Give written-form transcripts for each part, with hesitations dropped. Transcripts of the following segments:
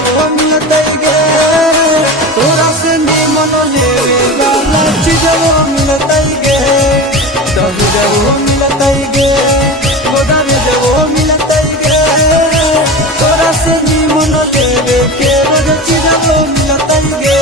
चीजवा मिलतै गे, तोरा से निमन लेवे वाला चीजवा मिलतै गे, दहेजवा मिलतै गे, गोदरेजवा मिलतै गे, तोरा से निमन लेवे के रोज चीजवा मिलतै गे।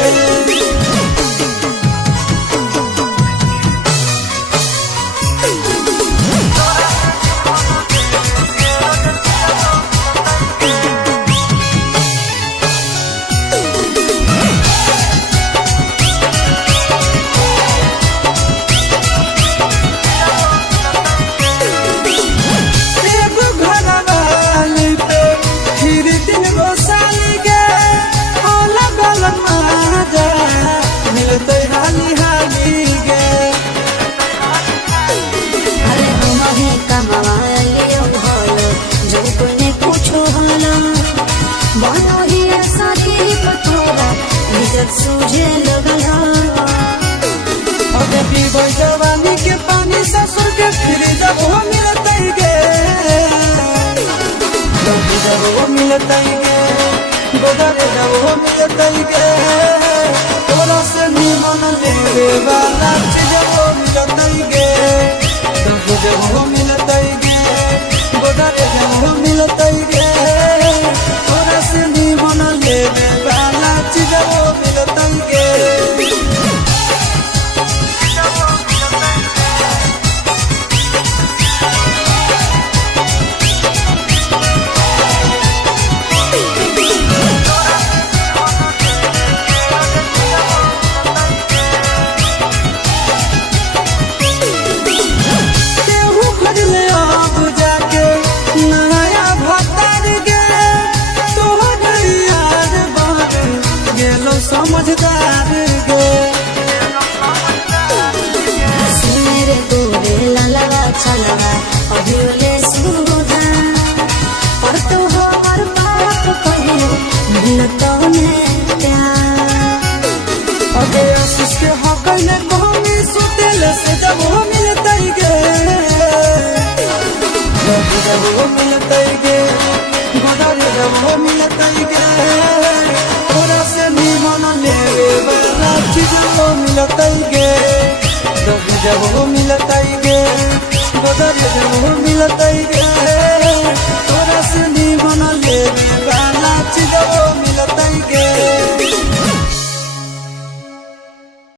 सूझे लगला जवानी के पानी ससुर के फिर जब हो मिलतै गे, जब हो मिलतै गे, गोदरे जब हो मिलतै गे, तोरा से निमन लेवे वाला चीजवा मिलतै गे, जब हो मिलतै गे, गोदरे जब हो मिलतै गे, तोरा से निमन लेवे वाला चीजवा मिलतै गे। समझदार गे सुनेरे तोरे ललवा चलवा अभियोले सुधा पर तो हर बात कहियो मिलतो में प्यार अबे आशीष के हकले कहमी सुतेल से जब हो मिलतै गे, जब हो मिलतै गे, गोदरे जब हो मिलतै गे, तोरा से निमन लेवे वाला चीजवा मिलतै गे, जब हो मिलतै गे, गोदरे जब हो मिलतै गे, तोरा से निमन लेवे वाला चीजवा मिलतै गे।